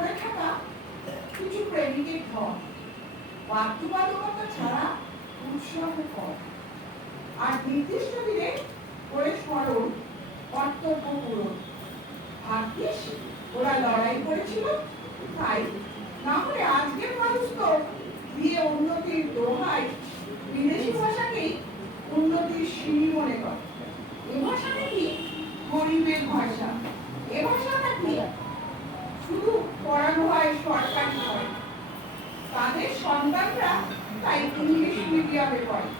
পড়ে থাকা কিছু প্রেমিকের ধন, বাধ্যবাধকতা ছাড়া উৎসব কর, আর নির্দিষ্ট দিনে করে স্মরণ, কর্তব্য পূরণ। ভাগ্যিস ওরা লড়াই করেছিল তাই, না হলে আজকের মানুষ তো দিয়ে উন্নতির দোহাই বিদেশি ভাষাকেই উন্নতির সিঁড়ি মনে করে। এ ভাষা নাকি গরিবের ভাষা, এ ভাষা নাকি শুধু পড়ানো হয় সরকারি হয়, তাদের সন্তানরা তাই ইংলিশ মিডিয়ামে পড়ে,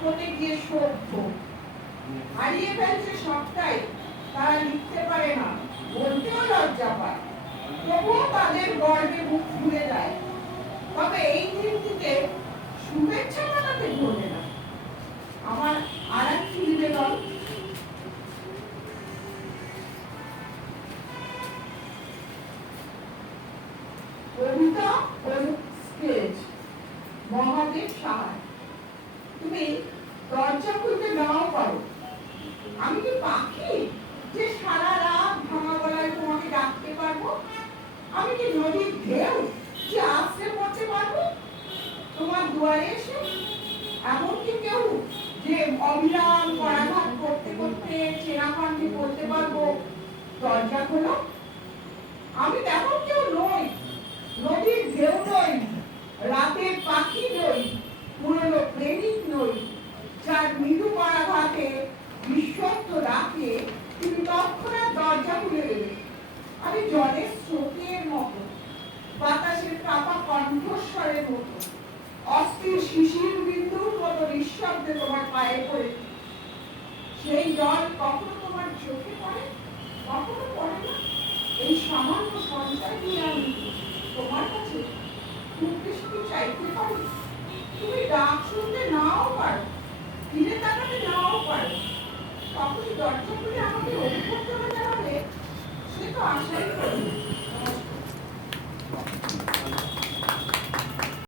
হতে গিয়ে সভ্য হারিয়ে ফেলছে সবটাই। তারা লিখতে পারে না, বলতেও লজ্জা পায়, তবুও তাদের গর্বে মুখ খুলে যায়। তবে এই দিনটিতে শুভেচ্ছা জানাতে ভুলবে না। আমার আর একটি নিবেদন, কবিতা ও স্কেচ। মহাদেব সাহায়। তুমি দরজা খুলতে নাও পারো, আমি কি পাখি যে সারা রাত ভাঙা গলায় তোমাকে ডাকতে পারবো? আমি কি নদীর ঢেউ যে আশ্রে পড়তে পারবো তোমার দুয়ারে এসে? এমনকি কেউ যে অবিরাম পরাঘাত করতে করতে চেনা কণ্ঠে বলতে পারবো দরজা খোলো? আমি তেমন কেউ নই, নদীর ঢেউ নই, রাতের পাখি নই, পুরনো প্রেমিক নই, যার মৃদু পরাঘাতে বিশ্বস্ত রাখে তুমি তৎক্ষণাৎ দরজা খুলে দেবে। আমি জলের স্রোতের মতো, বাতাসের কাপা কণ্ঠস্বরের মতো, অস্থির শিশির বিন্দুর মতো নিঃশব্দে তোমার পায়ে পড়ে। সেই জল কখনো তোমার চোখে পড়ে, কখনো পড়ে না। এই সামান্য সঞ্চয় দিয়ে আমি তোমার কাছে খুব বেশি চাইতে পারি। তুমি ডাক শুনতে নাও পারো, ফিরে তাকাতে নাও পারো, তখনই দরজা খুলে আমাকে অভিভূত হয়ে যাবে সে তো আশাই করি।